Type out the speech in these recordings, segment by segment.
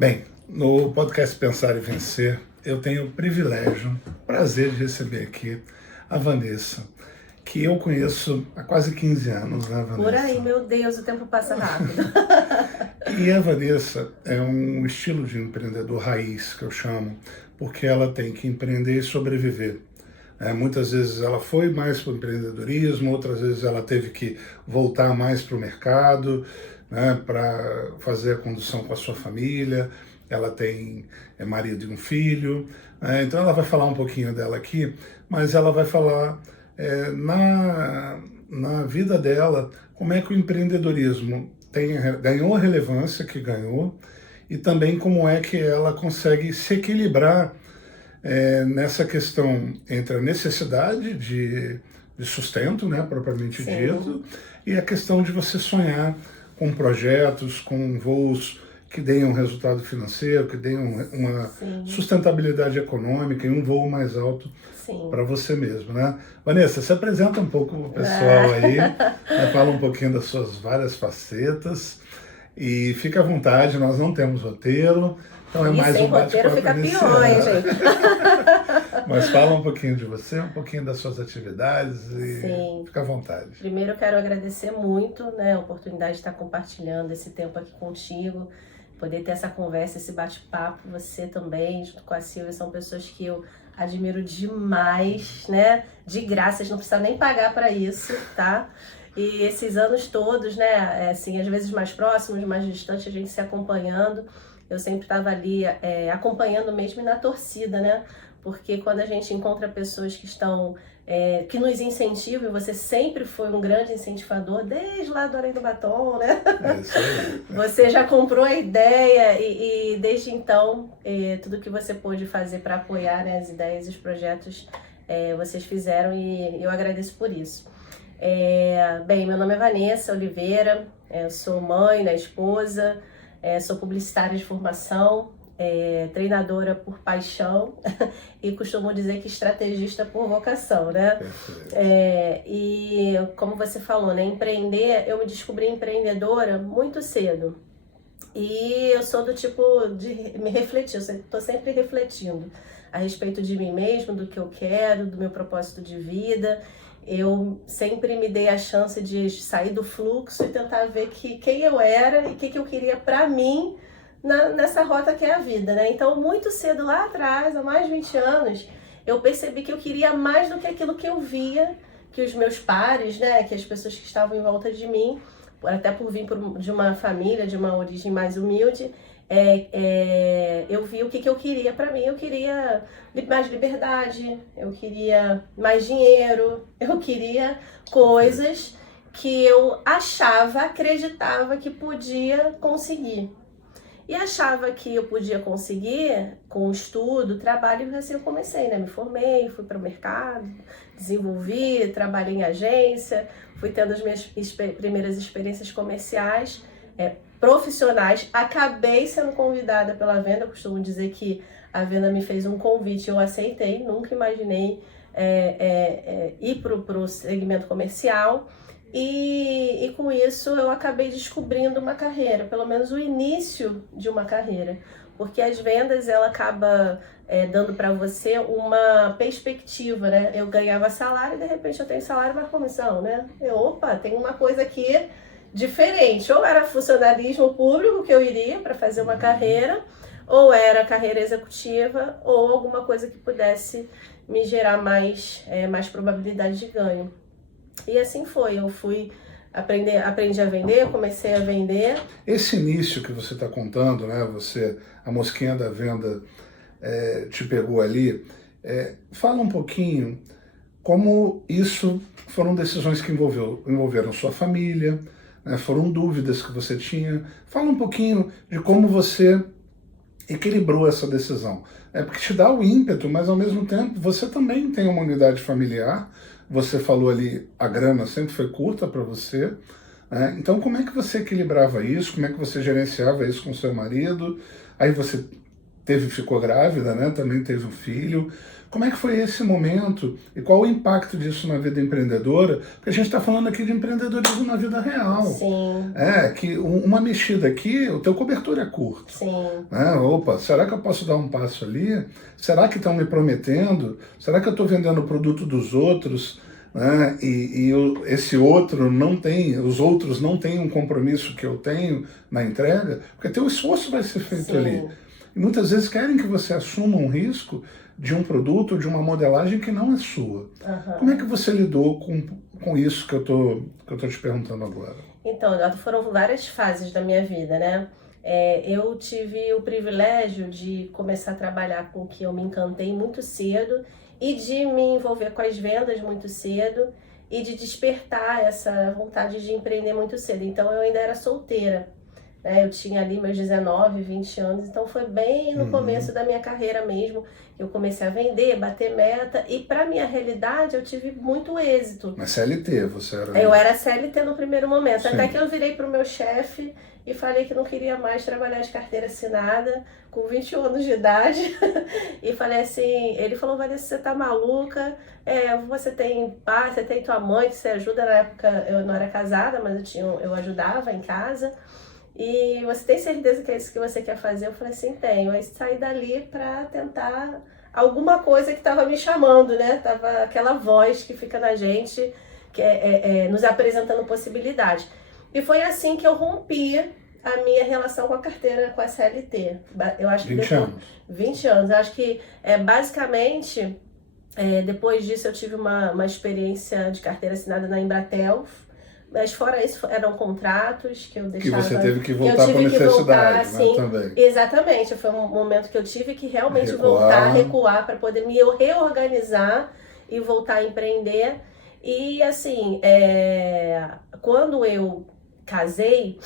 Bem, no podcast Pensar e Vencer, eu tenho o privilégio, prazer de receber aqui a Vanessa, que eu conheço há quase 15 anos, né, Vanessa? Por aí, meu Deus, o tempo passa rápido. E a Vanessa é um estilo de empreendedor raiz, que eu chamo, porque ela tem que empreender e sobreviver. Muitas vezes ela foi mais para o empreendedorismo, outras vezes ela teve que voltar mais para o mercado, né, para fazer a condução com a sua família. Ela é marido e um filho, então ela vai falar um pouquinho dela aqui, mas ela vai falar na vida dela como é que o empreendedorismo ganhou a relevância que ganhou e também como é que ela consegue se equilibrar nessa questão entre a necessidade de sustento, né, propriamente Sim. dito, e a questão de você sonhar com projetos, com voos que deem um resultado financeiro, que deem uma Sim. sustentabilidade econômica e um voo mais alto para você mesmo, né? Vanessa, se apresenta um pouco o pessoal aí, né, fala um pouquinho das suas várias facetas e fica à vontade, nós não temos roteiro, então é mais um bate-papo fica inicial. pior, hein, gente? Mas fala um pouquinho de você, um pouquinho das suas atividades e Sim. Fica à vontade. Primeiro eu quero agradecer muito, né, a oportunidade de estar compartilhando esse tempo aqui contigo, poder ter essa conversa, esse bate-papo, você também, junto com a Silvia, são pessoas que eu admiro demais, né, de graça, vocês não precisam nem pagar para isso, tá? E esses anos todos, né, assim, às vezes mais próximos, mais distantes, a gente se acompanhando, eu sempre estava ali acompanhando mesmo e na torcida, né? Porque quando a gente encontra pessoas que estão, que nos incentivam, e você sempre foi um grande incentivador, desde lá do Além do Batom, né? É isso aí. Você já comprou a ideia e desde então, tudo que você pôde fazer para apoiar, né, as ideias e os projetos, vocês fizeram e eu agradeço por isso. Bem, meu nome é Vanessa Oliveira, eu sou mãe, né, esposa, sou publicitária de formação, treinadora por paixão e costumo dizer que estrategista por vocação, né? E como você falou, né, empreender, eu me descobri empreendedora muito cedo. E eu sou do tipo de me refletir, eu estou sempre refletindo a respeito de mim mesmo, do que eu quero, do meu propósito de vida. Eu sempre me dei a chance de sair do fluxo e tentar ver quem eu era e o que eu queria para mim nessa rota que é a vida, né? Então, muito cedo lá atrás, há mais de 20 anos, eu percebi que eu queria mais do que aquilo que eu via, que os meus pares, né, que as pessoas que estavam em volta de mim, até por vir de uma família, de uma origem mais humilde, eu vi o que eu queria para mim. Eu queria mais liberdade, eu queria mais dinheiro, eu queria coisas que eu acreditava que podia conseguir. E achava que eu podia conseguir com estudo, trabalho, e assim eu comecei, né? Me formei, fui para o mercado, desenvolvi, trabalhei em agência, fui tendo as minhas primeiras experiências comerciais, profissionais. Acabei sendo convidada pela venda, eu costumo dizer que a venda me fez um convite, eu aceitei, nunca imaginei ir para o segmento comercial. E com isso eu acabei descobrindo uma carreira, pelo menos o início de uma carreira, porque as vendas ela acaba dando para você uma perspectiva, né? Eu ganhava salário e de repente eu tenho salário mais comissão, né? Tem uma coisa aqui diferente, ou era funcionalismo público que eu iria para fazer uma carreira, ou era carreira executiva, ou alguma coisa que pudesse me gerar mais probabilidade de ganho. E assim foi, eu aprendi a vender, comecei a vender. Esse início que você está contando, né, a mosquinha da venda te pegou ali, fala um pouquinho como isso foram decisões que envolveram sua família, né, foram dúvidas que você tinha. Fala um pouquinho de como você equilibrou essa decisão. Porque te dá o ímpeto, mas ao mesmo tempo você também tem uma unidade familiar. Você falou ali, a grana sempre foi curta para você, né? Então como é que você equilibrava isso? Como é que você gerenciava isso com seu marido? Aí você ficou grávida, né? Também teve um filho. Como é que foi esse momento e qual o impacto disso na vida empreendedora? Porque a gente está falando aqui de empreendedorismo na vida real. Sim. Que uma mexida aqui, o teu cobertor é curto. Sim. Opa, será que eu posso dar um passo ali? Será que estão me prometendo? Será que eu estou vendendo o produto dos outros? Esse outro não tem, os outros não têm um compromisso que eu tenho na entrega? Porque teu esforço vai ser feito ali. E muitas vezes querem que você assuma um risco de um produto, de uma modelagem que não é sua. Como é que você lidou com isso que eu tô te perguntando agora? Então, foram várias fases da minha vida, né? Eu tive o privilégio de começar a trabalhar com o que eu me encantei muito cedo e de me envolver com as vendas muito cedo e de despertar essa vontade de empreender muito cedo. Então, eu ainda era solteira. Eu tinha ali meus 19, 20 anos, então foi bem no começo da minha carreira mesmo. Eu comecei a vender, bater meta e para minha realidade eu tive muito êxito. Mas CLT você era? Eu era CLT no primeiro momento, Sim. Até que eu virei pro meu chefe e falei que não queria mais trabalhar de carteira assinada com 21 anos de idade. E falei assim, ele falou, Vanessa, você tá maluca? Você tem pai, você tem tua mãe que você ajuda. Na época eu não era casada, mas eu ajudava em casa. E você tem certeza que é isso que você quer fazer? Eu falei assim, tenho. Aí saí dali para tentar alguma coisa que estava me chamando, né? Tava aquela voz que fica na gente, que nos apresentando possibilidades. E foi assim que eu rompi a minha relação com a carteira, com a CLT. Eu acho que 20 anos. 20 anos. Eu acho que basicamente, depois disso eu tive uma experiência de carteira assinada na Embratel. Mas fora isso, eram contratos que eu deixava... Que você teve que voltar para a necessidade, né, também. Exatamente, foi um momento que eu tive que realmente recuar para poder me reorganizar e voltar a empreender. E assim, quando eu casei,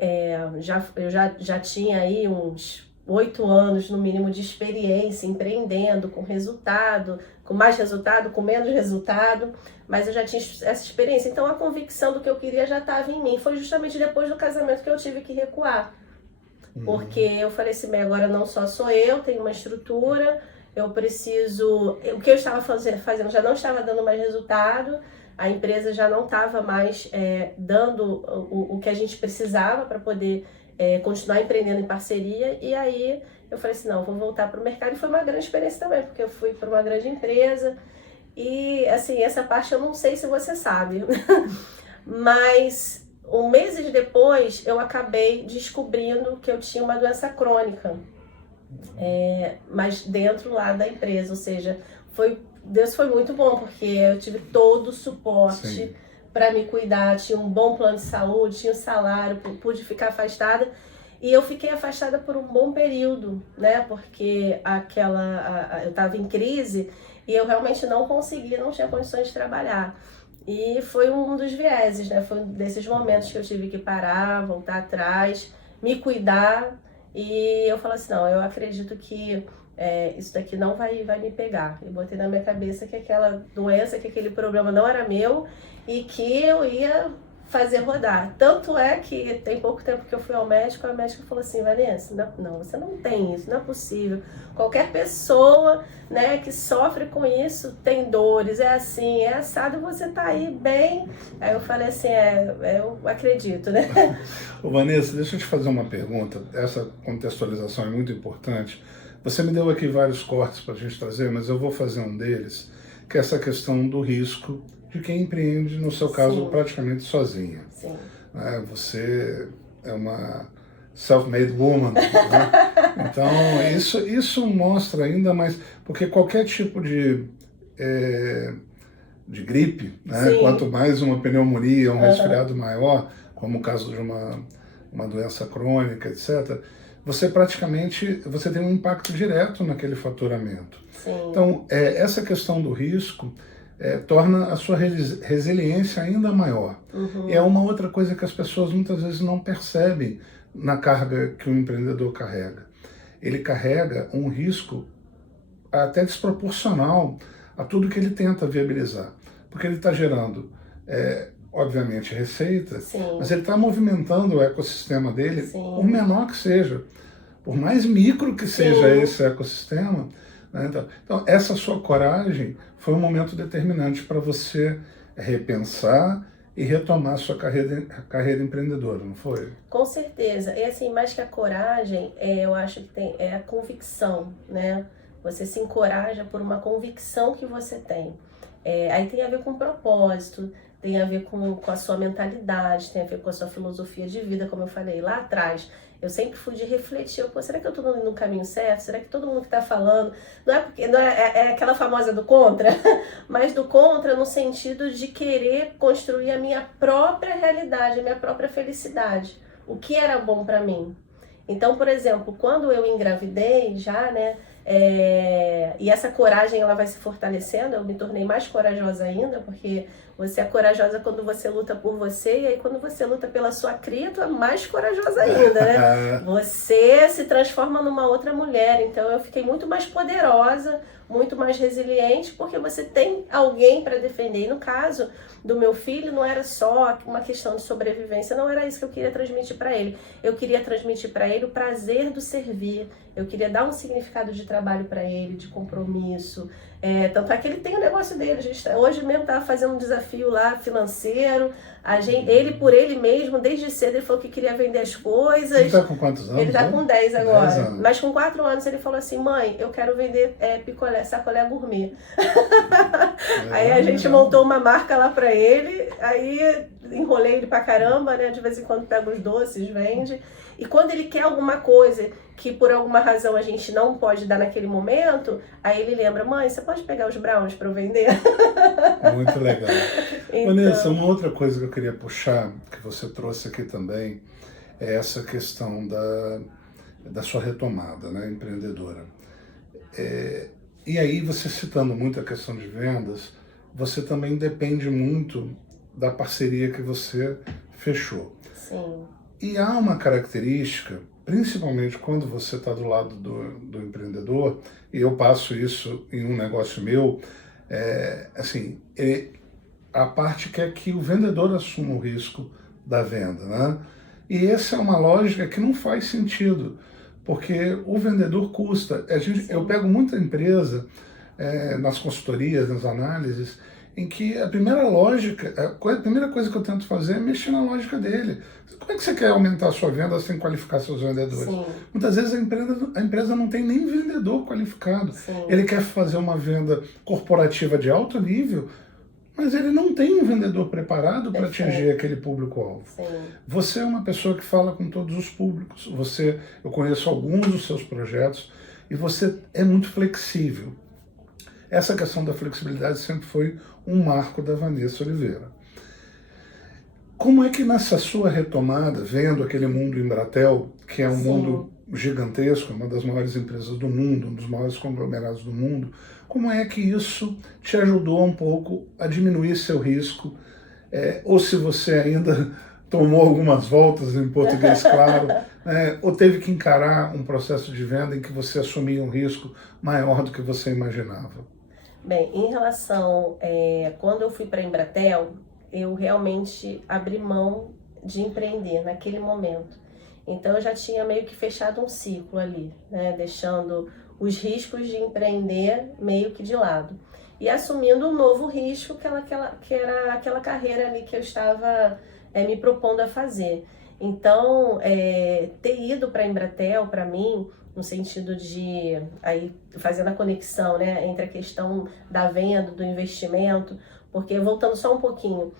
eu já tinha aí uns 8 anos no mínimo de experiência empreendendo, com resultado, com mais resultado, com menos resultado, mas eu já tinha essa experiência. Então a convicção do que eu queria já estava em mim. Foi justamente depois do casamento que eu tive que recuar. Porque eu falei assim, bem, agora não só sou eu, tenho uma estrutura, eu preciso... O que eu estava fazendo já não estava dando mais resultado, a empresa já não estava mais dando o que a gente precisava para poder continuar empreendendo em parceria. E aí eu falei assim, não, vou voltar para o mercado. E foi uma grande experiência também, porque eu fui para uma grande empresa. E assim, essa parte eu não sei se você sabe, mas meses depois eu acabei descobrindo que eu tinha uma doença crônica, mas dentro lá da empresa, ou seja, Deus foi muito bom, porque eu tive todo o suporte para me cuidar, tinha um bom plano de saúde, tinha o salário, pude ficar afastada. E eu fiquei afastada por um bom período, né? Porque eu estava em crise e eu realmente não tinha condições de trabalhar. E foi um dos vieses, né? Foi um desses momentos que eu tive que parar, voltar atrás, me cuidar. E eu falei assim, não, eu acredito que isso daqui não vai me pegar. Eu botei na minha cabeça que aquela doença, que aquele problema não era meu e que eu ia fazer rodar. Tanto é que tem pouco tempo que eu fui ao médico, a médica falou assim, Vanessa, não, você não tem isso, não é possível. Qualquer pessoa, né, que sofre com isso tem dores, é assim, é assado, você tá aí bem. Aí eu falei assim, eu acredito, né? Ô Vanessa, deixa eu te fazer uma pergunta, essa contextualização é muito importante. Você me deu aqui vários cortes para a gente trazer, mas eu vou fazer um deles, que é essa questão do risco de quem empreende, no seu caso, praticamente sozinha. Sim. Você é uma self-made woman, né? Então, isso mostra ainda mais, porque qualquer tipo de gripe, né? Quanto mais uma pneumonia, um resfriado maior, como o caso de uma doença crônica, etc., você tem um impacto direto naquele faturamento. Sim. Então, essa questão do risco torna a sua resiliência ainda maior. É uma outra coisa que as pessoas muitas vezes não percebem na carga que o empreendedor carrega. Ele carrega um risco até desproporcional a tudo que ele tenta viabilizar. Porque ele está gerando, obviamente, receita, mas ele está movimentando o ecossistema dele, o menor que seja. Por mais micro que seja esse ecossistema, né? Então, essa sua coragem foi um momento determinante para você repensar e retomar a sua carreira empreendedora, não foi? Com certeza. E assim, mais que a coragem, eu acho que é a convicção, né? Você se encoraja por uma convicção que você tem. Aí tem a ver com propósito, tem a ver com a sua mentalidade, tem a ver com a sua filosofia de vida, como eu falei lá atrás. Eu sempre fui de refletir, pô, será que eu estou indo no caminho certo? Será que todo mundo que está falando, não é aquela famosa do contra, mas do contra no sentido de querer construir a minha própria realidade, a minha própria felicidade, o que era bom para mim. Então, por exemplo, quando eu engravidei já, né, e essa coragem ela vai se fortalecendo, eu me tornei mais corajosa ainda, porque você é corajosa quando você luta por você, e aí quando você luta pela sua cria, tu é mais corajosa ainda, né? Você se transforma numa outra mulher, então eu fiquei muito mais poderosa, muito mais resiliente, porque você tem alguém para defender. E no caso do meu filho, não era só uma questão de sobrevivência, não era isso que eu queria transmitir para ele. Eu queria transmitir para ele o prazer do servir, eu queria dar um significado de trabalho para ele, de compromisso. Tanto é que ele tem o negócio dele. Hoje mesmo estava fazendo um desafio lá financeiro. Ele por ele mesmo, desde cedo, ele falou que queria vender as coisas. Ele está com quantos anos? Ele está com 10 agora. 10 anos. Mas com 4 anos ele falou assim: mãe, eu quero vender picolé, sacolé gourmet. Aí a gente montou uma marca lá para ele. Aí enrolei ele pra caramba, né? De vez em quando pega os doces, vende. E quando ele quer alguma coisa que por alguma razão a gente não pode dar naquele momento, aí ele lembra: mãe, você pode pegar os brownies para eu vender? Muito legal. Então... Vanessa, uma outra coisa que eu queria puxar, que você trouxe aqui também, é essa questão da sua retomada, né, empreendedora. E aí, você citando muito a questão de vendas, você também depende muito da parceria que você fechou. Sim. E há uma característica, principalmente quando você está do lado do empreendedor, e eu passo isso em um negócio meu, a parte que é que o vendedor assuma o risco da venda, né? E essa é uma lógica que não faz sentido, porque o vendedor custa. Eu pego muita empresa nas consultorias, nas análises, em que a primeira coisa que eu tento fazer é mexer na lógica dele. Como é que você quer aumentar a sua venda sem qualificar seus vendedores? Sim. Muitas vezes a empresa não tem nem vendedor qualificado. Sim. Ele quer fazer uma venda corporativa de alto nível, mas ele não tem um vendedor preparado para atingir aquele público-alvo. Você é uma pessoa que fala com todos os públicos. Eu conheço alguns dos seus projetos e você é muito flexível. Essa questão da flexibilidade sempre foi um marco da Vanessa Oliveira. Como é que nessa sua retomada, vendo aquele mundo Embratel, que é um mundo gigantesco, uma das maiores empresas do mundo, um dos maiores conglomerados do mundo, como é que isso te ajudou um pouco a diminuir seu risco? Ou se você ainda tomou algumas voltas em português claro, ou teve que encarar um processo de venda em que você assumia um risco maior do que você imaginava? Bem, em relação, quando eu fui para a Embratel, eu realmente abri mão de empreender naquele momento. Então eu já tinha meio que fechado um ciclo ali, né, deixando os riscos de empreender meio que de lado. E assumindo um novo risco, que era aquela carreira ali que eu estava me propondo a fazer. Então, ter ido para a Embratel, para mim, no sentido de, aí fazendo a conexão, né, entre a questão da venda, do investimento, porque voltando só um pouquinho,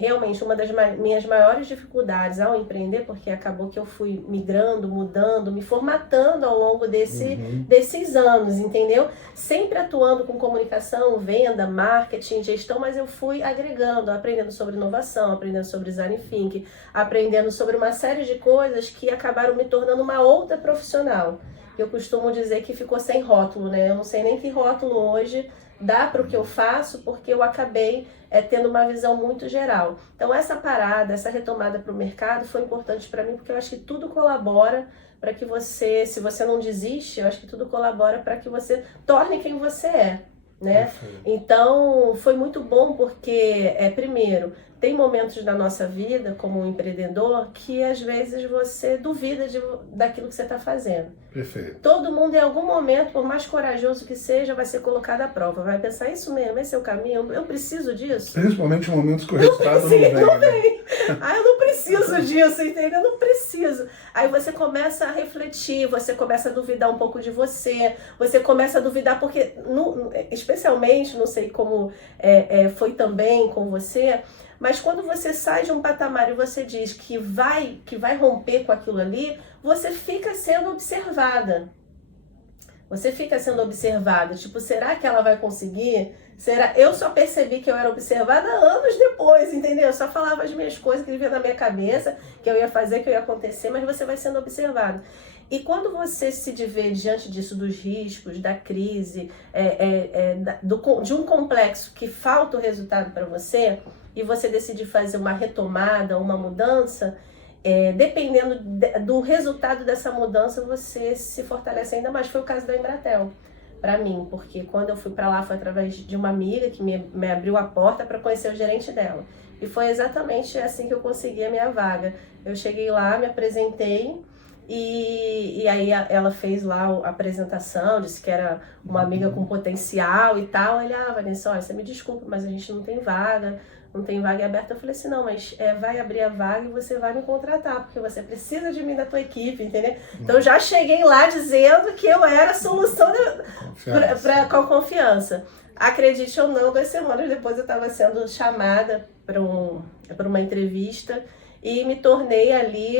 realmente uma das minhas maiores dificuldades ao empreender, porque acabou que eu fui migrando, mudando, me formatando ao longo desses anos, entendeu? Sempre atuando com comunicação, venda, marketing, gestão, mas eu fui agregando, aprendendo sobre inovação, aprendendo sobre design thinking, aprendendo sobre uma série de coisas que acabaram me tornando uma outra profissional. Eu costumo dizer que ficou sem rótulo, né? Eu não sei nem que rótulo hoje dá para o que eu faço, porque eu acabei tendo uma visão muito geral. Então essa parada, essa retomada para o mercado foi importante para mim, porque eu acho que tudo colabora para que você, se você não desiste, eu acho que tudo colabora para que você torne quem você é, né? Então foi muito bom porque, primeiro, tem momentos na nossa vida, como um empreendedor, que às vezes você duvida daquilo que você está fazendo. Perfeito. Todo mundo, em algum momento, por mais corajoso que seja, vai ser colocado à prova. Vai pensar, isso mesmo, esse é o caminho, eu preciso disso? Principalmente em momentos que o resultado não vem. Não vem. Ah, eu não preciso disso, entendeu? Eu não preciso. Aí você começa a refletir, você começa a duvidar um pouco de você começa a duvidar porque, especialmente, não sei como foi também com você, mas quando você sai de um patamar e você diz que vai romper com aquilo ali, você fica sendo observada. Você fica sendo observada. Tipo, será que ela vai conseguir? Será? Eu só percebi que eu era observada anos depois, entendeu? Eu só falava as minhas coisas que vinha na minha cabeça, que eu ia fazer, que eu ia acontecer, mas você vai sendo observado. E quando você se vê diante disso, dos riscos, da crise, de um complexo que falta o resultado para você, e você decide fazer uma retomada, uma mudança, dependendo do resultado dessa mudança, você se fortalece ainda mais. Foi o caso da Embratel, para mim, porque quando eu fui para lá foi através de uma amiga que me abriu a porta para conhecer o gerente dela. E foi exatamente assim que eu consegui a minha vaga. Eu cheguei lá, me apresentei, e aí ela fez lá a apresentação, disse que era uma amiga com potencial e tal. Ele, Vanessa, olha, você me desculpa, mas a gente não tem vaga aberta. Eu falei assim, não, mas vai abrir a vaga e você vai me contratar, porque você precisa de mim, da tua equipe, entendeu? Então eu já cheguei lá dizendo que eu era a solução com confiança. Acredite ou não, 2 semanas depois eu estava sendo chamada para uma entrevista e me tornei ali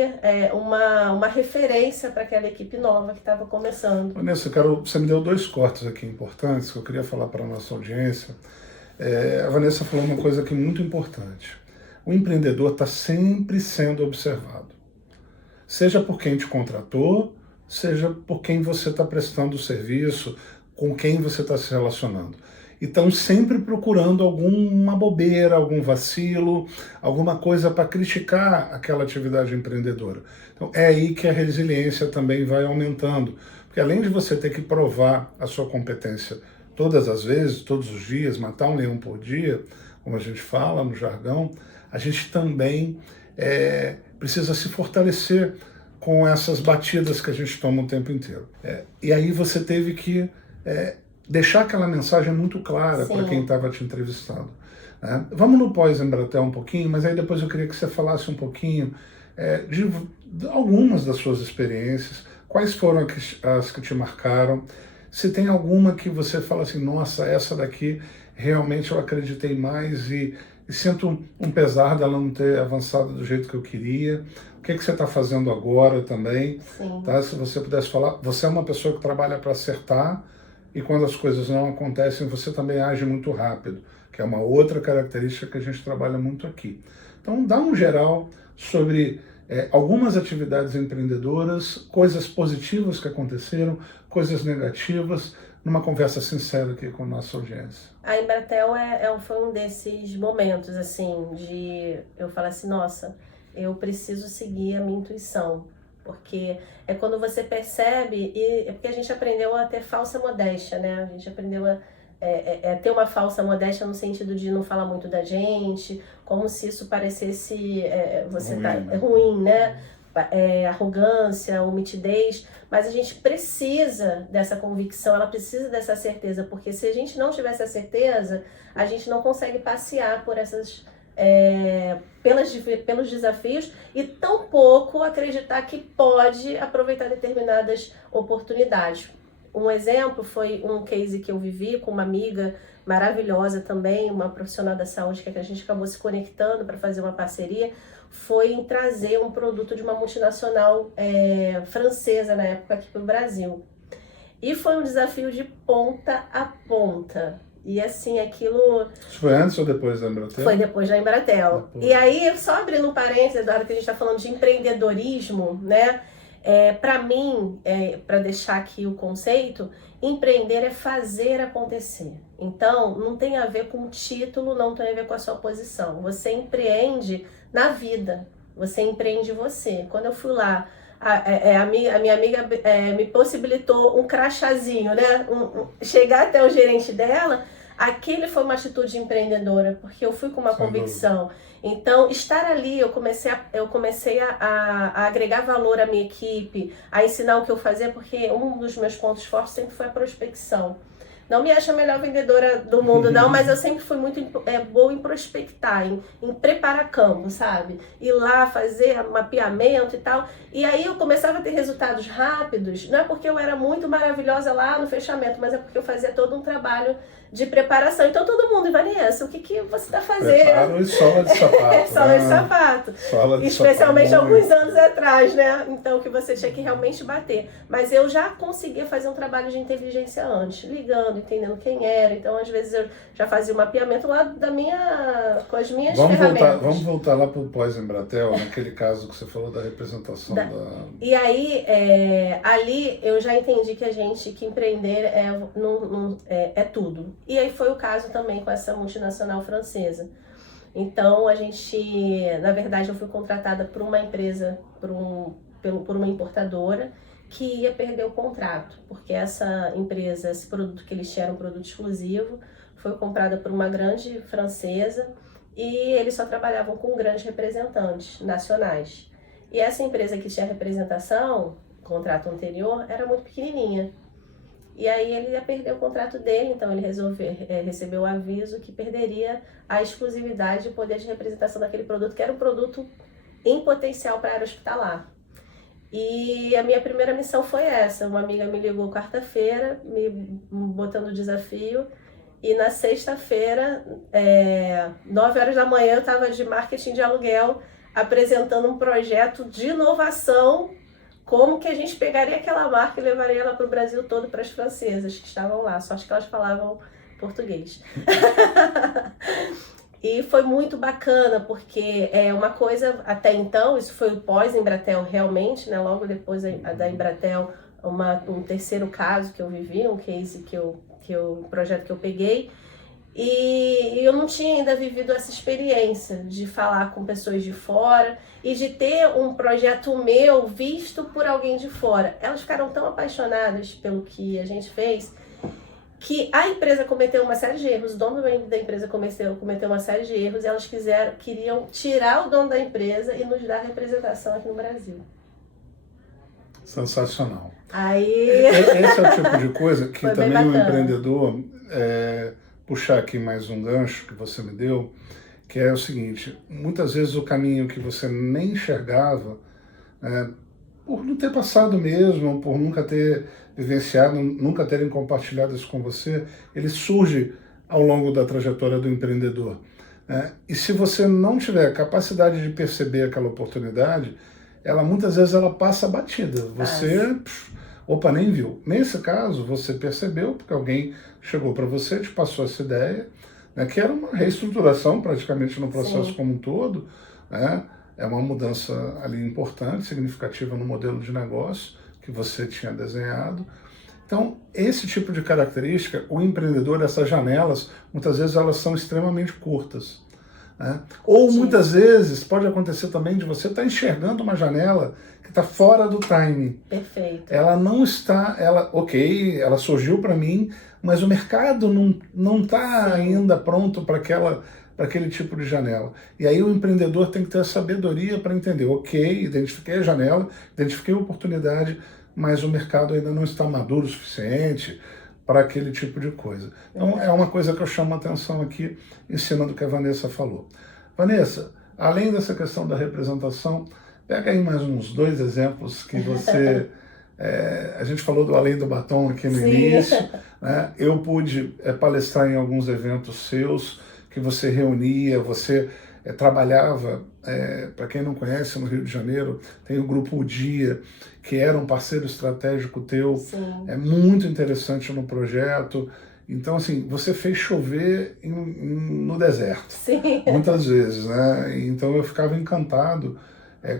uma referência para aquela equipe nova que estava começando. Vanessa, você me deu 2 cortes aqui importantes que eu queria falar para a nossa audiência. A Vanessa falou uma coisa aqui muito importante. O empreendedor está sempre sendo observado. Seja por quem te contratou, seja por quem você está prestando o serviço, com quem você está se relacionando. E estão sempre procurando alguma bobeira, algum vacilo, alguma coisa para criticar aquela atividade empreendedora. Então é aí que a resiliência também vai aumentando. Porque além de você ter que provar a sua competência todas as vezes, todos os dias, matar um leão por dia, como a gente fala no jargão, a gente também precisa se fortalecer com essas batidas que a gente toma o tempo inteiro. E aí você teve que deixar aquela mensagem muito clara para quem estava te entrevistando. Vamos no pós-Embratel um pouquinho, mas aí depois eu queria que você falasse um pouquinho de algumas das suas experiências, quais foram as que te marcaram, se tem alguma que você fala assim, nossa, essa daqui realmente eu acreditei mais e sinto um pesar dela não ter avançado do jeito que eu queria. O que você está fazendo agora também? Sim. Tá? Se você pudesse falar, você é uma pessoa que trabalha para acertar e quando as coisas não acontecem, você também age muito rápido, que é uma outra característica que a gente trabalha muito aqui. Então, dá um geral sobre algumas atividades empreendedoras, coisas positivas que aconteceram, coisas negativas, numa conversa sincera aqui com a nossa audiência. A Embratel foi um desses momentos, assim, de eu falar assim, nossa, eu preciso seguir a minha intuição. Porque é quando você percebe, é porque a gente aprendeu a ter falsa modéstia, né? A gente aprendeu a ter uma falsa modéstia no sentido de não falar muito da gente, como se isso parecesse ruim, né? Arrogância, mitidez, mas a gente precisa dessa convicção, ela precisa dessa certeza, porque se a gente não tiver essa certeza, a gente não consegue passear por pelos desafios e tampouco acreditar que pode aproveitar determinadas oportunidades. Um exemplo foi um case que eu vivi com uma amiga maravilhosa também, uma profissional da saúde, que a gente acabou se conectando para fazer uma parceria, foi em trazer um produto de uma multinacional francesa na época aqui para o Brasil. E foi um desafio de ponta a ponta. E assim, aquilo... Isso foi antes ou depois da Embratel? Foi depois da Embratel. E aí, só abrindo um parênteses, Eduardo, que a gente está falando de empreendedorismo, né? Para mim, para deixar aqui o conceito, empreender é fazer acontecer. Então, não tem a ver com o título, não tem a ver com a sua posição. Você empreende na vida, você empreende você. Quando eu fui lá, a minha amiga me possibilitou um crachazinho, né? Chegar até o gerente dela, aquele foi uma atitude empreendedora, porque eu fui com uma convicção. Então, estar ali, eu comecei a agregar valor à minha equipe, a ensinar o que eu fazia, porque um dos meus pontos fortes sempre foi a prospecção. Não me acho a melhor vendedora do mundo, não, mas eu sempre fui muito boa em prospectar, em preparar campo, sabe? Ir lá, fazer mapeamento e tal. E aí eu começava a ter resultados rápidos, não é porque eu era muito maravilhosa lá no fechamento, mas é porque eu fazia todo um trabalho de preparação. Então todo mundo, Vanessa, o que você está fazendo? Preparo e sola de sapato. Sola de sapato. Sola de Especialmente sapato, alguns anos atrás, né? Então que você tinha que realmente bater. Mas eu já conseguia fazer um trabalho de inteligência antes, ligando, entendendo quem era. Então às vezes eu já fazia o mapeamento lá com as minhas ferramentas. Vamos voltar lá para o pós-Embratel, naquele caso que você falou da representação da... E aí, ali eu já entendi que empreender é tudo. E aí foi o caso também com essa multinacional francesa. Então, na verdade, eu fui contratada por uma empresa, por uma importadora, que ia perder o contrato, porque essa empresa, esse produto que eles tinham era um produto exclusivo, foi comprada por uma grande francesa e eles só trabalhavam com grandes representantes nacionais. E essa empresa que tinha representação, contrato anterior, era muito pequenininha. E aí ele ia perder o contrato dele, então ele recebeu o aviso que perderia a exclusividade e poder de representação daquele produto, que era um produto em potencial para a área hospitalar. E a minha primeira missão foi essa. Uma amiga me ligou quarta-feira, me botando o desafio, e na sexta-feira, 9 horas da manhã, eu estava de marketing de aluguel, apresentando um projeto de inovação, como que a gente pegaria aquela marca e levaria ela para o Brasil todo, para as francesas que estavam lá, só acho que elas falavam português. E foi muito bacana, porque uma coisa, até então, isso foi o pós-Embratel realmente, né? Logo depois da Embratel, um terceiro caso que eu vivi, um case projeto que eu peguei, e eu não tinha ainda vivido essa experiência de falar com pessoas de fora e de ter um projeto meu visto por alguém de fora. Elas ficaram tão apaixonadas pelo que a gente fez que a empresa cometeu uma série de erros, o dono da empresa cometeu uma série de erros e elas queriam tirar o dono da empresa e nos dar representação aqui no Brasil. Sensacional. Aí... Esse é o tipo de coisa que foi também o empreendedor, puxar aqui mais um gancho que você me deu, que é o seguinte: muitas vezes o caminho que você nem enxergava, por não ter passado mesmo, por nunca ter vivenciado, nunca terem compartilhado isso com você, ele surge ao longo da trajetória do empreendedor. E se você não tiver capacidade de perceber aquela oportunidade, muitas vezes ela passa batida. Você, nem viu. Nesse caso, você percebeu, porque alguém chegou para você, te passou essa ideia, que era uma reestruturação praticamente no processo Sim. como um todo, é uma mudança ali importante, significativa no modelo de negócio que você tinha desenhado. Então, esse tipo de característica, o empreendedor, essas janelas, muitas vezes elas são extremamente curtas. Ou muitas vezes pode acontecer também de você estar enxergando uma janela que está fora do timing. Perfeito. Ela não está, ela surgiu para mim, mas o mercado não está ainda pronto para aquele tipo de janela. E aí o empreendedor tem que ter a sabedoria para entender, identifiquei a janela, identifiquei a oportunidade, mas o mercado ainda não está maduro o suficiente para aquele tipo de coisa. Então é uma coisa que eu chamo a atenção aqui em cima do que a Vanessa falou. Vanessa, além dessa questão da representação, pega aí mais uns 2 exemplos que você... a gente falou do Além do Batom aqui no início, né? Eu pude palestrar em alguns eventos seus, que você reunia, você trabalhava, para quem não conhece, no Rio de Janeiro, tem o Grupo O Dia, que era um parceiro estratégico teu, muito interessante no projeto. Então, assim, você fez chover no deserto, muitas vezes, né? Então eu ficava encantado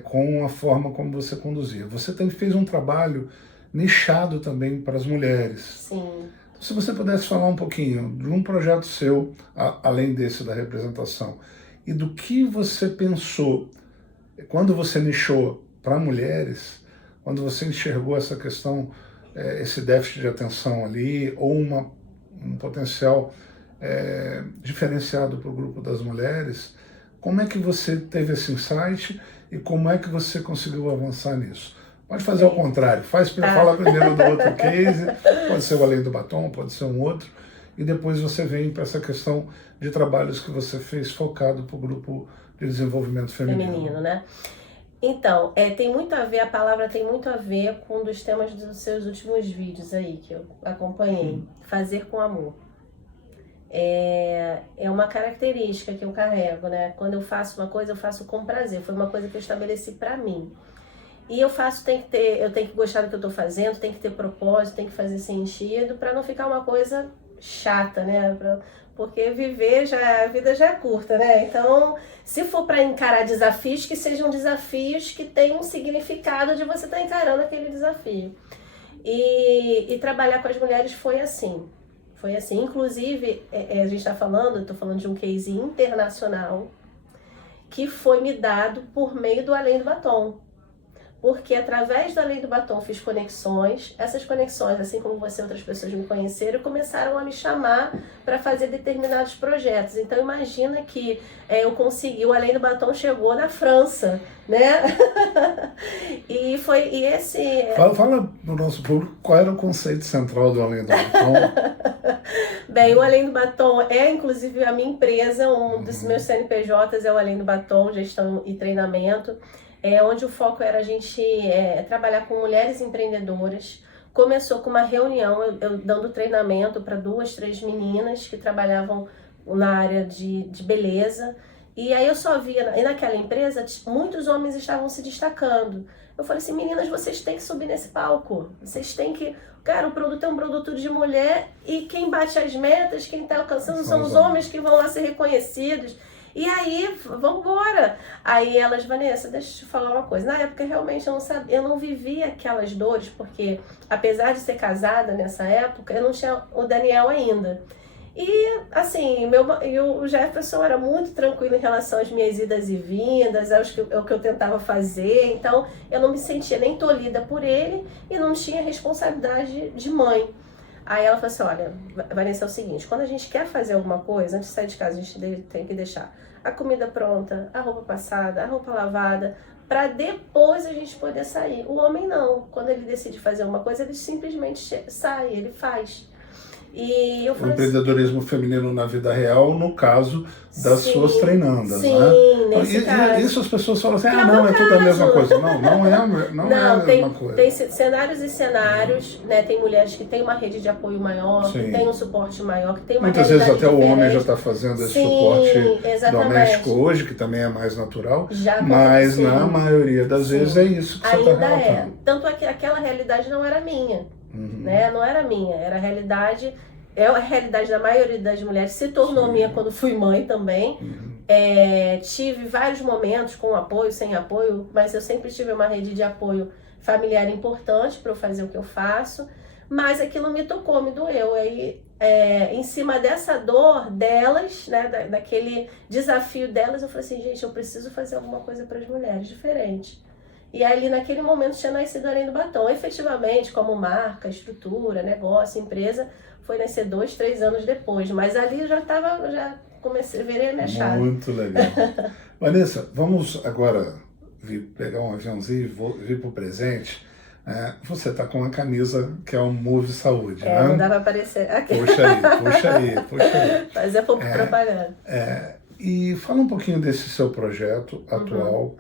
com a forma como você conduzia. Você fez um trabalho nichado também para as mulheres. Sim. Então, se você pudesse falar um pouquinho de um projeto seu, além desse da representação, e do que você pensou quando você nichou para mulheres, quando você enxergou essa questão, esse déficit de atenção ali, ou um potencial diferenciado para o grupo das mulheres. Como é que você teve esse insight e como é que você conseguiu avançar nisso? Pode fazer ao contrário, fala primeiro do outro case, pode ser o Além do Batom, pode ser um outro, e depois você vem para essa questão de trabalhos que você fez focado para o grupo de desenvolvimento feminino. Né? Então, tem muito a ver, a palavra tem muito a ver com um dos temas dos seus últimos vídeos aí, que eu acompanhei, fazer com amor. É uma característica que eu carrego, né? Quando eu faço uma coisa, eu faço com prazer, foi uma coisa que eu estabeleci pra mim. E eu tenho que gostar do que eu tô fazendo, tem que ter propósito, tem que fazer sentido, pra não ficar uma coisa chata, né? Porque a vida já é curta, né? Então, se for para encarar desafios, que sejam desafios que tenham um significado de você estar encarando aquele desafio. E trabalhar com as mulheres foi assim. Foi assim. Inclusive, a gente está falando, eu estou falando de um case internacional que foi me dado por meio do Além do Batom. Porque através do Além do Batom fiz conexões, essas conexões, assim como você e outras pessoas me conheceram, começaram a me chamar para fazer determinados projetos. Então imagina que eu consegui, o Além do Batom chegou na França, né? Fala para o nosso público qual era o conceito central do Além do Batom. Bem, o Além do Batom é inclusive a minha empresa, um dos meus CNPJs é o Além do Batom, gestão e treinamento. Onde o foco era a gente trabalhar com mulheres empreendedoras. Começou com uma reunião, eu dando treinamento para 2, 3 meninas que trabalhavam na área de beleza. E aí eu só via, e naquela empresa, muitos homens estavam se destacando. Eu falei assim, meninas, vocês têm que subir nesse palco. Vocês têm que... Cara, o produto é um produto de mulher e quem bate as metas, quem está alcançando são os homens que vão lá ser reconhecidos. E aí, vamos embora. Aí elas, Vanessa, deixa eu te falar uma coisa. Na época, realmente, eu não sabia, eu não vivia aquelas dores, porque apesar de ser casada nessa época, eu não tinha o Daniel ainda. E, assim, o Jefferson era muito tranquilo em relação às minhas idas e vindas, ao que eu tentava fazer. Então, eu não me sentia nem tolhida por ele e não tinha responsabilidade de mãe. Aí ela falou assim, olha, Vanessa, é o seguinte, quando a gente quer fazer alguma coisa, antes de sair de casa, a gente tem que deixar a comida pronta, a roupa passada, a roupa lavada, para depois a gente poder sair. O homem não, quando ele decide fazer alguma coisa, ele simplesmente sai, ele faz. E eu falei, o empreendedorismo feminino na vida real, no caso das suas treinandas, sim, né? Nesse caso. Isso as pessoas falam assim, não é tudo a mesma coisa. Não é a mesma coisa. Tem cenários e cenários, né? Tem mulheres que têm uma rede de apoio maior, sim, que tem um suporte maior, que tem uma muitas vezes até diferente. O homem já está fazendo esse suporte doméstico hoje, que também é mais natural, mas na maioria das vezes é isso que você está relatando. Tanto é que aquela realidade não era minha. Né? Não era minha, era a realidade da maioria das mulheres, se tornou minha quando fui mãe também. Tive vários momentos com apoio, sem apoio, mas eu sempre tive uma rede de apoio familiar importante para eu fazer o que eu faço, mas aquilo me tocou, me doeu. Aí, em cima dessa dor delas, né, daquele desafio delas, eu falei assim, gente, eu preciso fazer alguma coisa para as mulheres diferente. E ali, naquele momento, tinha nascido Além do Batom. Efetivamente, como marca, estrutura, negócio, empresa, foi nascer 2, 3 anos depois. Mas ali eu já virei a minha chave. Muito legal. Vanessa, vamos agora pegar um aviãozinho e vir para o presente. Você está com uma camisa que é um Move Saúde, né? Não dá para aparecer aqui. Puxa aí. Fazer pouco propaganda. E fala um pouquinho desse seu projeto atual.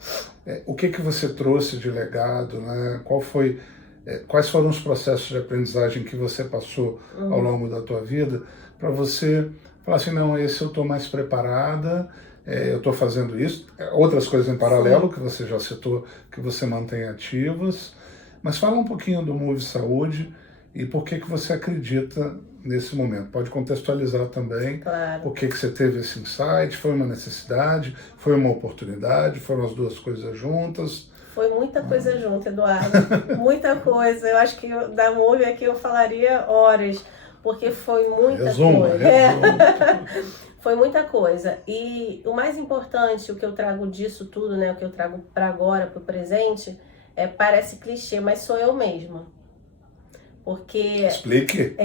O que você trouxe de legado, né? Quais foram os processos de aprendizagem que você passou ao longo da tua vida para você falar assim, não, esse eu estou mais preparada, eu estou fazendo isso, outras coisas em paralelo que você já citou, que você mantém ativas, mas fala um pouquinho do Move Saúde e por que você acredita nesse momento. Pode contextualizar também. Claro. Por que você teve esse insight, foi uma necessidade, foi uma oportunidade, foram as duas coisas juntas? Foi muita coisa junto, Eduardo, muita coisa. Eu acho que da Move aqui eu falaria horas, porque foi muita coisa. Foi muita coisa. E o mais importante, o que eu trago disso tudo, né, o que eu trago para agora, para o presente, parece clichê, mas sou eu mesma. Porque... Explique.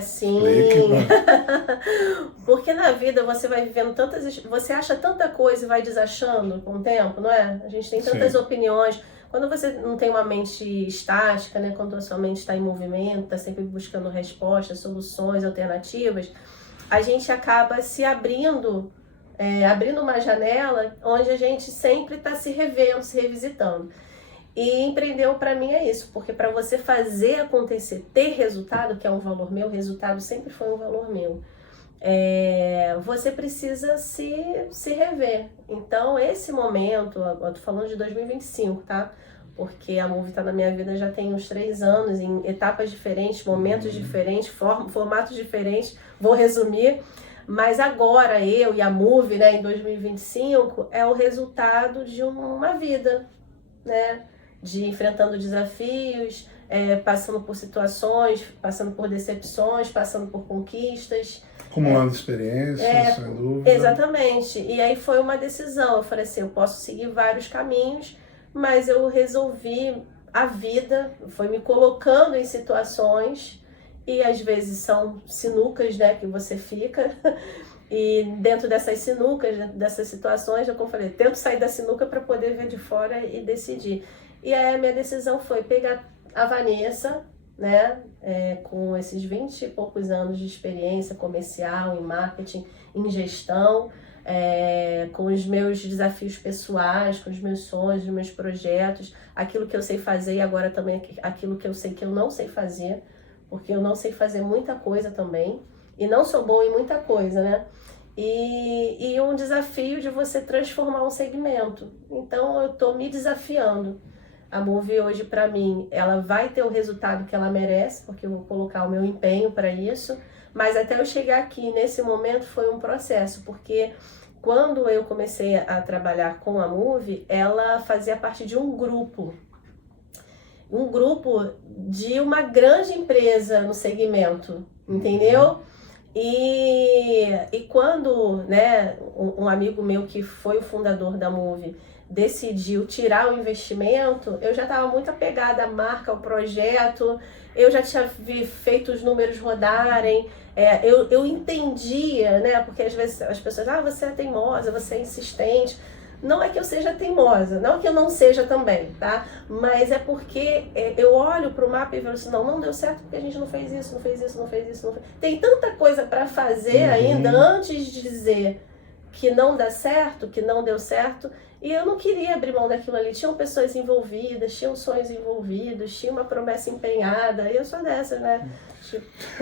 Sim. Explique. Porque na vida você vai vivendo tantas... Você acha tanta coisa e vai desachando com o tempo, não é? A gente tem tantas opiniões. Quando você não tem uma mente estática, né? Quando a sua mente está em movimento, está sempre buscando respostas, soluções, alternativas, a gente acaba se abrindo uma janela onde a gente sempre está se revendo, se revisitando. E empreender para mim é isso, porque para você fazer acontecer, ter resultado, que é um valor meu, resultado sempre foi um valor meu, você precisa se rever. Então, esse momento, eu tô falando de 2025, tá? Porque a Move tá na minha vida já tem uns 3 anos, em etapas diferentes, momentos diferentes, formatos diferentes, vou resumir. Mas agora, eu e a Move, né, em 2025, é o resultado de uma vida, né? De enfrentando desafios, passando por situações, passando por decepções, passando por conquistas. Acumulando experiências, sem dúvida. Exatamente. E aí foi uma decisão. Eu falei assim, eu posso seguir vários caminhos, mas eu resolvi, a vida foi me colocando em situações, e às vezes são sinucas, né, que você fica. E dentro dessas sinucas, dessas situações, como eu falei, tento sair da sinuca para poder ver de fora e decidir. E aí a minha decisão foi pegar a Vanessa, né, com esses 20 e poucos anos de experiência comercial, em marketing, em gestão, com os meus desafios pessoais, com os meus sonhos, os meus projetos, aquilo que eu sei fazer e agora também aquilo que eu sei que eu não sei fazer, porque eu não sei fazer muita coisa também, e não sou boa em muita coisa, né? E um desafio de você transformar um segmento. Então eu estou me desafiando. A Move hoje, para mim, ela vai ter o resultado que ela merece, porque eu vou colocar o meu empenho para isso, mas até eu chegar aqui, nesse momento, foi um processo, porque quando eu comecei a trabalhar com a Move, ela fazia parte de um grupo de uma grande empresa no segmento, entendeu? E quando, né, um amigo meu que foi o fundador da Move decidiu tirar o investimento, eu já estava muito apegada à marca, ao projeto, eu já tinha feito os números rodarem, eu entendia, né, porque às vezes as pessoas, você é teimosa, você é insistente. Não é que eu seja teimosa, não é que eu não seja também, tá? Mas é porque eu olho para o mapa e vejo assim, não deu certo porque a gente não fez isso, não fez isso, não fez isso, não fez... Tem tanta coisa para fazer ainda antes de dizer que não dá certo, que não deu certo, e eu não queria abrir mão daquilo ali. Tinham pessoas envolvidas, tinham sonhos envolvidos, tinha uma promessa empenhada, e eu sou dessa, né?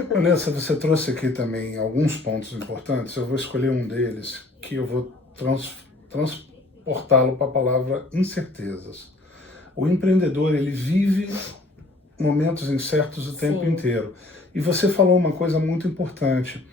Vanessa, você trouxe aqui também alguns pontos importantes, eu vou escolher um deles, que eu vou transportá-lo para a palavra incertezas. O empreendedor, ele vive momentos incertos o tempo inteiro. E você falou uma coisa muito importante.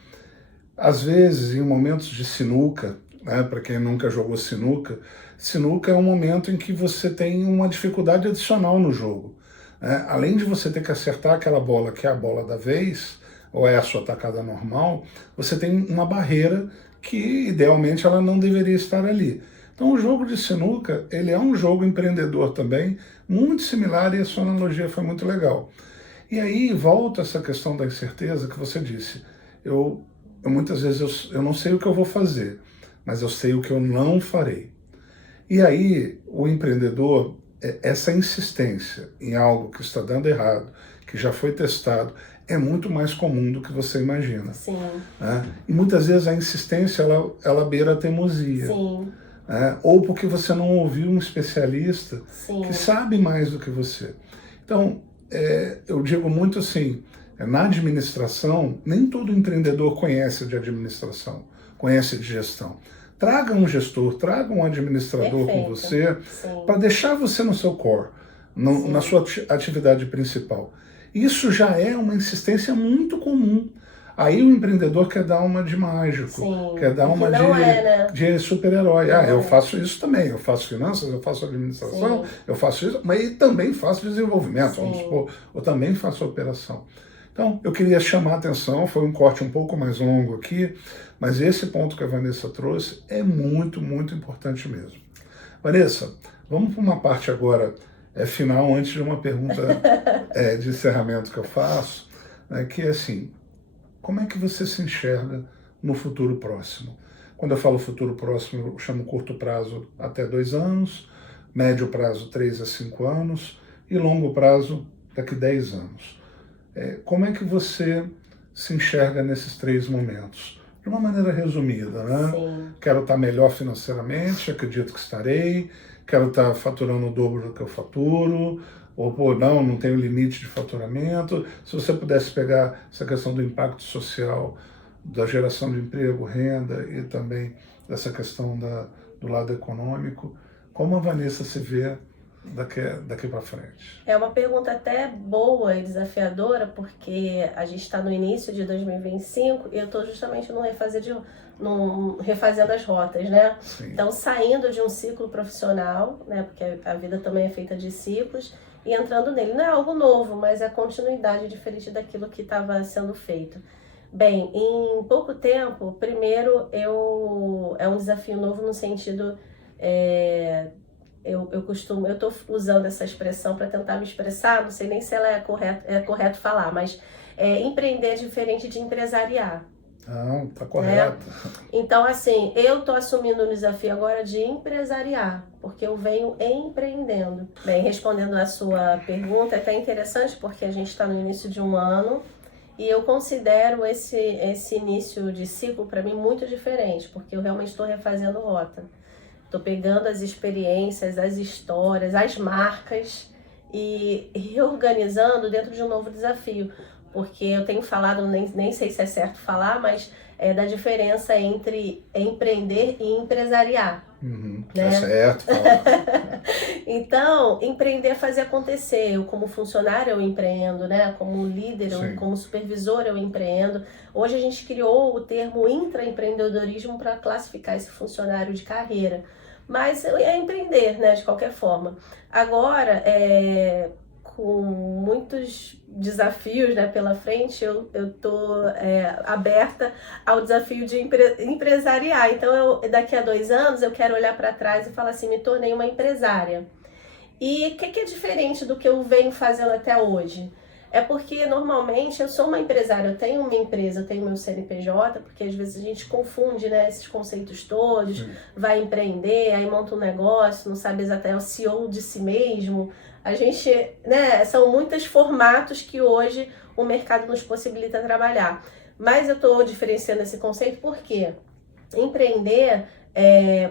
Às vezes, em momentos de sinuca, né, para quem nunca jogou sinuca, sinuca é um momento em que você tem uma dificuldade adicional no jogo. Né? Além de você ter que acertar aquela bola que é a bola da vez, ou é a sua tacada normal, você tem uma barreira que, idealmente, ela não deveria estar ali. Então, o jogo de sinuca, ele é um jogo empreendedor também, muito similar, e a sua analogia foi muito legal. E aí, volta essa questão da incerteza que você disse. Muitas vezes eu não sei o que eu vou fazer, mas eu sei o que eu não farei. E aí, o empreendedor, essa insistência em algo que está dando errado, que já foi testado, é muito mais comum do que você imagina. Sim. Né? E muitas vezes a insistência, ela beira a teimosia. Sim. Ou porque você não ouviu um especialista que sabe mais do que você. Então, eu digo muito assim, na administração, nem todo empreendedor conhece de administração, conhece de gestão. Traga um gestor, traga um administrador com você, para deixar você no seu core, na sua atividade principal. Isso já é uma insistência muito comum. Aí o empreendedor quer dar uma de mágico, quer dar uma de super-herói. Eu faço isso também, eu faço finanças, eu faço administração, eu faço isso, mas eu também faço desenvolvimento, vamos supor, eu também faço operação. Então, eu queria chamar a atenção, foi um corte um pouco mais longo aqui, mas esse ponto que a Vanessa trouxe é muito, muito importante mesmo. Vanessa, vamos para uma parte agora final antes de uma pergunta de encerramento que eu faço, né, que é assim, como é que você se enxerga no futuro próximo? Quando eu falo futuro próximo, eu chamo curto prazo até 2 anos, médio prazo 3 a 5 anos e longo prazo daqui 10 anos. Como é que você se enxerga nesses 3 momentos? De uma maneira resumida, né? Sim. Quero estar melhor financeiramente, acredito que estarei, quero estar faturando o dobro do que eu faturo, ou pô, não tenho limite de faturamento. Se você pudesse pegar essa questão do impacto social, da geração de emprego, renda e também dessa questão do lado econômico, como a Vanessa se vê daqui para frente? É uma pergunta até boa e desafiadora, porque a gente está no início de 2025 e eu estou justamente refazendo as rotas, né? Sim. Então, saindo de um ciclo profissional, né? Porque a vida também é feita de ciclos, e entrando nele. Não é algo novo, mas é a continuidade diferente daquilo que estava sendo feito. Bem, em pouco tempo, primeiro, é um desafio novo no sentido... Eu estou usando essa expressão para tentar me expressar, não sei nem se ela é correto falar, mas empreender é diferente de empresariar. Não, tá correto. Então, assim, eu estou assumindo o desafio agora de empresariar, porque eu venho empreendendo. Bem, respondendo a sua pergunta, é até interessante, porque a gente está no início de um ano, e eu considero esse início de ciclo, para mim, muito diferente, porque eu realmente estou refazendo rota. Estou pegando as experiências, as histórias, as marcas e reorganizando dentro de um novo desafio. Porque eu tenho falado, nem sei se é certo falar, mas da diferença entre empreender e empresariar. Né? É certo. Então, empreender é fazer acontecer. Eu, como funcionário, eu empreendo, né? Como líder, como supervisor, eu empreendo. Hoje a gente criou o termo intraempreendedorismo para classificar esse funcionário de carreira. Mas é empreender, né? De qualquer forma. Agora, com muitos desafios, né, pela frente, eu estou aberta ao desafio de empresariar. Então, daqui a 2 anos, eu quero olhar para trás e falar assim, me tornei uma empresária. E o que é diferente do que eu venho fazendo até hoje? É porque, normalmente, eu sou uma empresária, eu tenho uma empresa, eu tenho meu CNPJ, porque às vezes a gente confunde, né, esses conceitos todos, vai empreender, aí monta um negócio, não sabe exatamente, é o CEO de si mesmo. A gente, né, são muitos formatos que hoje o mercado nos possibilita trabalhar. Mas eu estou diferenciando esse conceito porque empreender,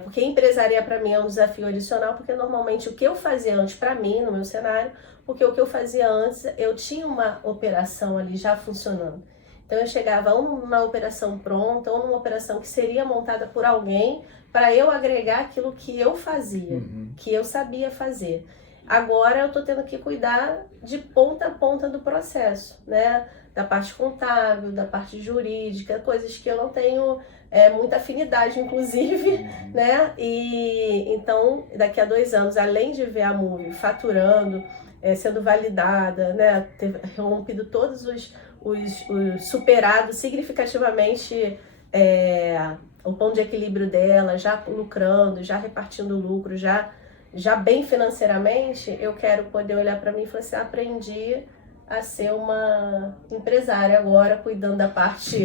porque empresaria para mim é um desafio adicional, porque normalmente o que eu fazia antes para mim, no meu cenário, porque o que eu fazia antes, eu tinha uma operação ali já funcionando. Então eu chegava ou numa operação pronta, ou numa operação que seria montada por alguém, para eu agregar aquilo que eu fazia, que eu sabia fazer. Agora eu estou tendo que cuidar de ponta a ponta do processo, né? Da parte contábil, da parte jurídica, coisas que eu não tenho muita afinidade, inclusive, né? E então, daqui a 2 anos, além de ver a Move faturando, sendo validada, né? Ter rompido todos os superado significativamente o ponto de equilíbrio dela, já lucrando, já repartindo lucro, já bem financeiramente, eu quero poder olhar para mim e falar assim, aprendi a ser uma empresária agora, cuidando da parte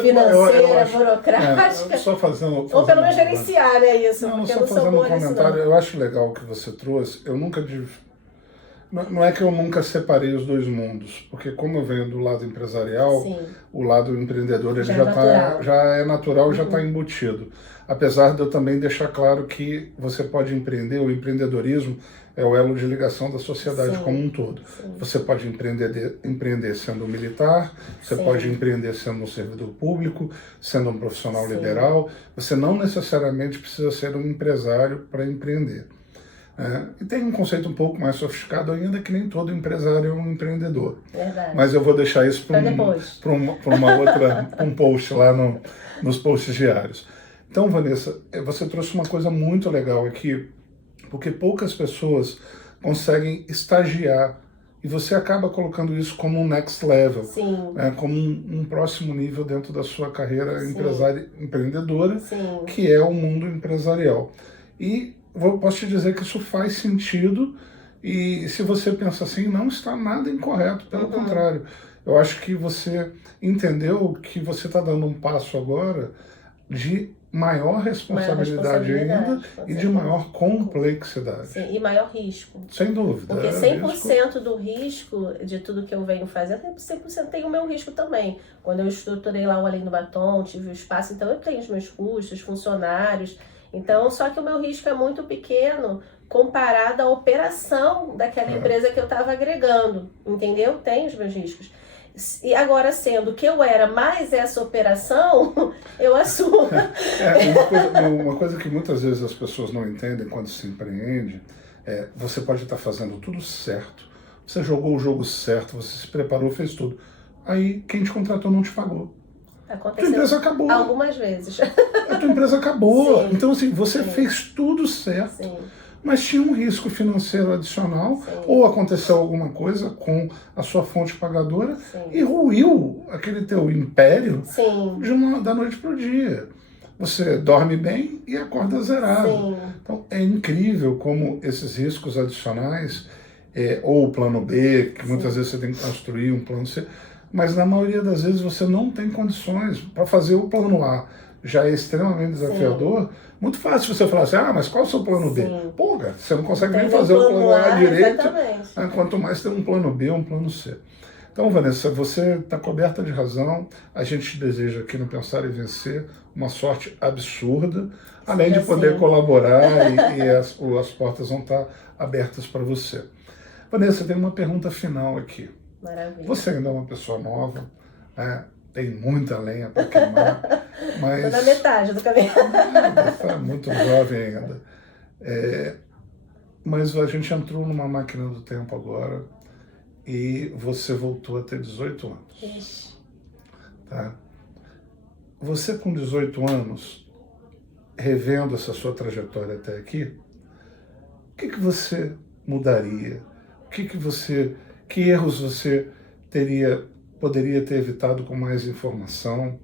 financeira, burocrática. Só fazendo ou pelo menos gerenciar, né, isso, não, porque só eu não sou fazendo boa um nisso, comentário, não. eu acho legal o que você trouxe, eu nunca... Não é que eu nunca separei os 2 mundos, porque como eu venho do lado empresarial, Sim. o lado empreendedor ele já é natural e já está embutido. Apesar de eu também deixar claro que você pode empreender, o empreendedorismo é o elo de ligação da sociedade como um todo. Você pode empreender sendo um militar, você pode empreender sendo um servidor público, sendo um profissional liberal. Você não necessariamente precisa ser um empresário para empreender. E tem um conceito um pouco mais sofisticado ainda, que nem todo empresário é um empreendedor. Verdade. Mas eu vou deixar isso para uma outra, um post lá nos posts diários. Então, Vanessa, você trouxe uma coisa muito legal aqui, porque poucas pessoas conseguem estagiar e você acaba colocando isso como um next level, como um próximo nível dentro da sua carreira empreendedora, que é o mundo empresarial. E posso te dizer que isso faz sentido E se você pensa assim, não está nada incorreto, pelo contrário. Eu acho que você entendeu que você está dando um passo agora de maior responsabilidade ainda e de maior complexidade. Sim, e maior risco. Sem dúvida. Porque 100% do risco de tudo que eu venho fazendo, 100% tem o meu risco também. Quando eu estruturei lá o Além do Batom, tive o espaço, então eu tenho os meus custos, funcionários. Então, só que o meu risco é muito pequeno comparado à operação daquela empresa que eu estava agregando, entendeu? Tem os meus riscos. E agora, sendo que eu era mais essa operação, eu assumo. Uma coisa que muitas vezes as pessoas não entendem quando se empreende é: você pode estar fazendo tudo certo, você jogou o jogo certo, você se preparou, fez tudo. Aí quem te contratou não te pagou. Aconteceu a tua empresa acabou. Algumas vezes. A tua empresa acabou. Sim, então, assim, você fez tudo certo. Sim. Mas tinha um risco financeiro adicional, ou aconteceu alguma coisa com a sua fonte pagadora e ruiu aquele teu império da noite para o dia. Você dorme bem e acorda zerado. Então é incrível como esses riscos adicionais, ou o plano B, que muitas vezes você tem que construir um plano C, mas na maioria das vezes você não tem condições para fazer o plano A. Já é extremamente desafiador. Muito fácil você falar assim: mas qual é o seu plano B? Pô, cara, você não consegue nem fazer o plano A direito, quanto mais ter um plano B ou um plano C. Então, Vanessa, você está coberta de razão. A gente te deseja aqui no Pensar e Vencer uma sorte absurda, além de poder colaborar e as portas vão estar abertas para você. Vanessa, tem uma pergunta final aqui. Maravilha. Você ainda é uma pessoa nova, né? Tem muita lenha para queimar, mas... Estou na metade do caminho. Está muito jovem ainda. Mas a gente entrou numa máquina do tempo agora e você voltou a ter 18 anos. Ixi. Tá? Você com 18 anos, revendo essa sua trajetória até aqui, o que você mudaria? Que erros você poderia ter evitado com mais informação?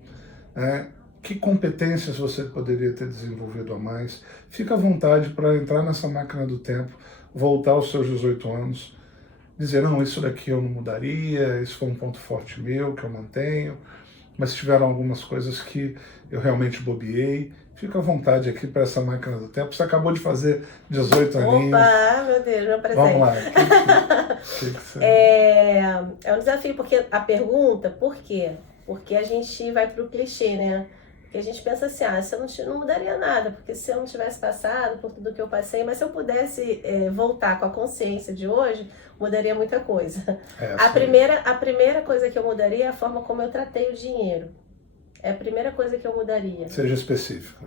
Que competências você poderia ter desenvolvido a mais? Fica à vontade para entrar nessa máquina do tempo, voltar aos seus 18 anos, dizer: não, isso daqui eu não mudaria, isso foi um ponto forte meu, que eu mantenho, mas tiveram algumas coisas que eu realmente bobeei. Fica à vontade aqui para essa máquina do tempo. Você acabou de fazer 18 aninhos. Opa, meu Deus, meu presente. Vamos lá. É um desafio, porque a pergunta, por quê? Porque a gente vai para o clichê, né? Porque a gente pensa assim: se eu não mudaria nada, porque se eu não tivesse passado por tudo que eu passei, mas se eu pudesse voltar com a consciência de hoje, mudaria muita coisa. A primeira coisa que eu mudaria é a forma como eu tratei o dinheiro. É a primeira coisa que eu mudaria. Seja específica.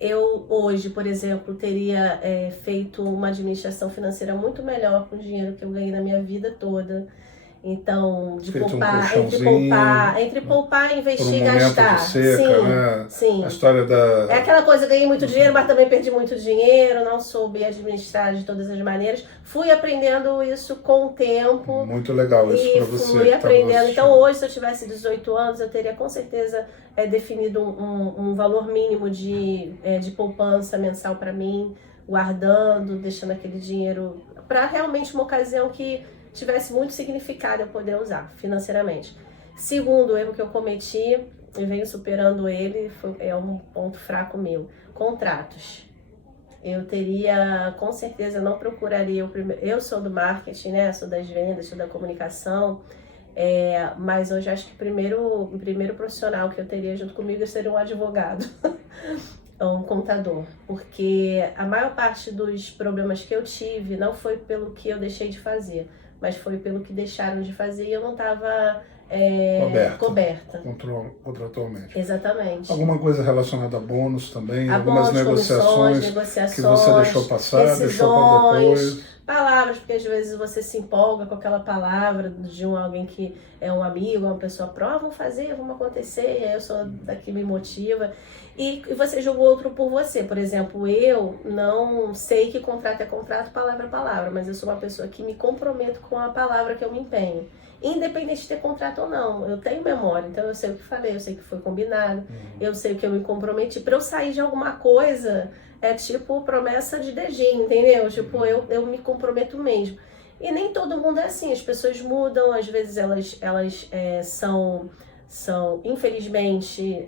Eu hoje, por exemplo, teria feito uma administração financeira muito melhor com o dinheiro que eu ganhei na minha vida toda. Então, entre poupar, investir e gastar. Seca, sim. A história da... É aquela coisa: ganhei muito dinheiro, mas também perdi muito dinheiro, não soube administrar de todas as maneiras. Fui aprendendo isso com o tempo. Muito legal isso para você. Fui aprendendo. Então, hoje, se eu tivesse 18 anos, eu teria com certeza definido um valor mínimo de poupança mensal para mim, guardando, deixando aquele dinheiro para realmente uma ocasião que tivesse muito significado eu poder usar financeiramente. Segundo erro que eu cometi, e venho superando ele, é um ponto fraco meu: contratos. Eu teria, com certeza, não procuraria eu sou do marketing, né? Sou das vendas, sou da comunicação, mas hoje acho que o primeiro profissional que eu teria junto comigo seria um advogado. Um contador, porque a maior parte dos problemas que eu tive não foi pelo que eu deixei de fazer, mas foi pelo que deixaram de fazer e eu não estava coberta. Contratualmente. Exatamente. Alguma coisa relacionada a bônus também? Algumas negociações que você deixou passar, deixou para depois? Palavras, porque às vezes você se empolga com aquela palavra de alguém que é um amigo, uma pessoa vamos fazer, vamos acontecer, e aí eu sou daqui, me motiva. E você julga o outro por você. Por exemplo, eu não sei que contrato é contrato, palavra é palavra, mas eu sou uma pessoa que me comprometo com a palavra que eu me empenho. independente de ter contrato ou não. Eu tenho memória, então eu sei o que falei, eu sei o que foi combinado, eu sei o que eu me comprometi. Para eu sair de alguma coisa, é tipo promessa de dedinho, entendeu? Tipo, eu me comprometo mesmo. E nem todo mundo é assim, as pessoas mudam, às vezes elas infelizmente,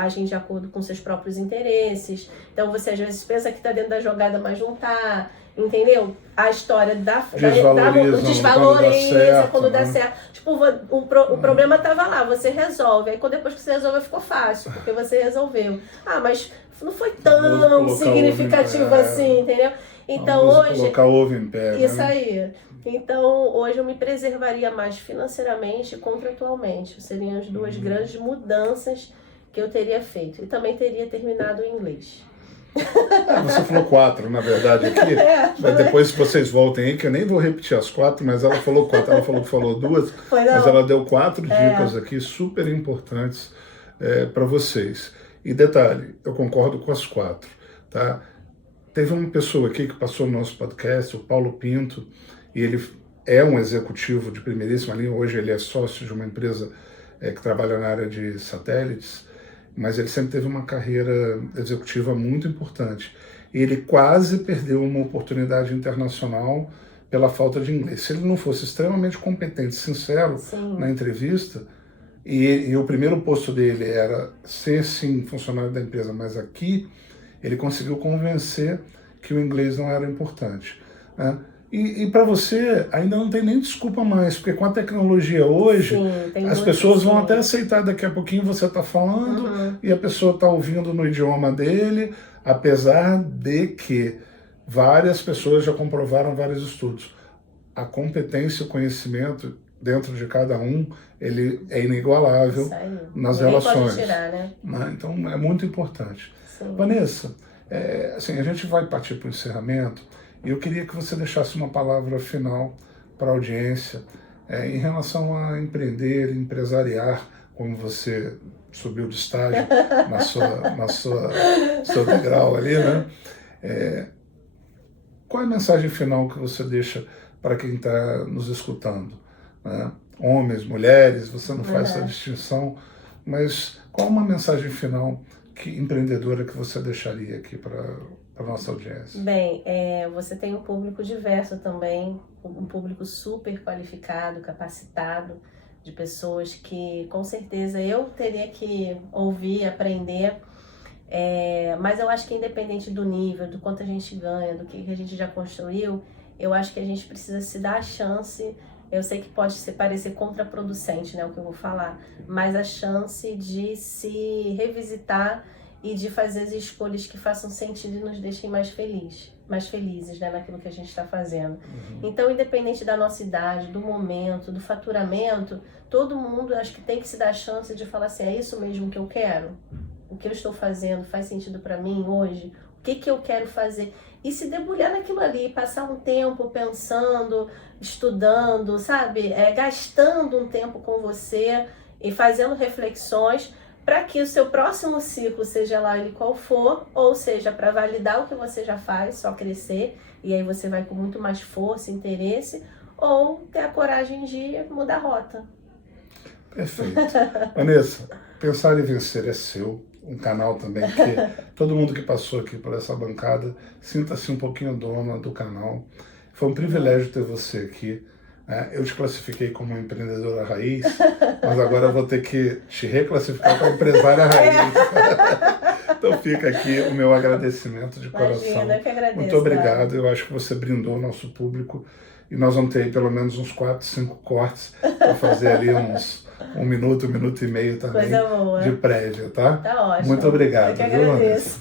agem de acordo com seus próprios interesses. Então você às vezes pensa que está dentro da jogada, mas não está, entendeu? A história desvaloriza quando dá certo. Tipo, o problema estava lá, você resolve. Aí depois que você resolve, ficou fácil, porque você resolveu. Ah, mas não foi tão significativo assim, entendeu? Então hoje... Colocar ovo em pé, isso, né? aí. Então, hoje eu me preservaria mais financeiramente e contratualmente. Seriam as duas grandes mudanças que eu teria feito. E também teria terminado o inglês. Você falou 4, na verdade, aqui. Mas depois vocês voltem aí, que eu nem vou repetir as 4, mas ela falou 4. Ela falou que falou 2, mas ela deu 4 dicas aqui super importantes para vocês. E detalhe, eu concordo com as 4, tá? Teve uma pessoa aqui que passou no nosso podcast, o Paulo Pinto, e ele é um executivo de primeiríssima linha. Hoje ele é sócio de uma empresa que trabalha na área de satélites, mas ele sempre teve uma carreira executiva muito importante. E ele quase perdeu uma oportunidade internacional pela falta de inglês. Se ele não fosse extremamente competente, sincero na entrevista, e o primeiro posto dele era ser, sim, funcionário da empresa, mas aqui ele conseguiu convencer que o inglês não era importante, né? E para você, ainda não tem nem desculpa mais, porque com a tecnologia hoje, as pessoas vão até aceitar daqui a pouquinho você está falando e a pessoa está ouvindo no idioma dele, apesar de que várias pessoas já comprovaram vários estudos. A competência e o conhecimento dentro de cada um, ele é inigualável nas relações. Pode tirar, né? Então é muito importante. Sim. Vanessa, assim, a gente vai partir para o encerramento. E eu queria que você deixasse uma palavra final para a audiência em relação a empreender, empresariar, como você subiu de estágio na seu degrau ali, né? Qual é a mensagem final que você deixa para quem está nos escutando, né? Homens, mulheres, você não faz essa distinção, mas qual uma mensagem final empreendedora que você deixaria aqui para a nossa audiência? Bem, você tem um público diverso também, um público super qualificado, capacitado, de pessoas que com certeza eu teria que ouvir, aprender, mas eu acho que independente do nível, do quanto a gente ganha, do que a gente já construiu, eu acho que a gente precisa se dar a chance. Eu sei que pode parecer contraproducente, né, o que eu vou falar, mas a chance de se revisitar e de fazer as escolhas que façam sentido e nos deixem mais felizes, né, naquilo que a gente está fazendo. Então, independente da nossa idade, do momento, do faturamento, todo mundo acho que tem que se dar a chance de falar assim, é isso mesmo que eu quero? O que eu estou fazendo faz sentido para mim hoje? O que eu quero fazer? E se debulhar naquilo ali, passar um tempo pensando, estudando, sabe? Gastando um tempo com você e fazendo reflexões para que o seu próximo ciclo, seja lá ele qual for, ou seja, para validar o que você já faz, só crescer, e aí você vai com muito mais força, interesse, ou ter a coragem de mudar a rota. Perfeito. Vanessa, Pensar e Vencer é seu, um canal também que todo mundo que passou aqui por essa bancada sinta-se um pouquinho dona do canal. Foi um privilégio ter você aqui. Eu te classifiquei como uma empreendedora raiz, mas agora eu vou ter que te reclassificar como empresária raiz. Então fica aqui o meu agradecimento de coração. Imagina, eu que agradeço. Muito obrigado. Eu acho que você brindou o nosso público e nós vamos ter aí pelo menos uns 4, 5 cortes para fazer ali uns 1 minuto, 1 minuto e meio também de prévia, tá? Tá ótimo. Muito obrigado. Eu que agradeço.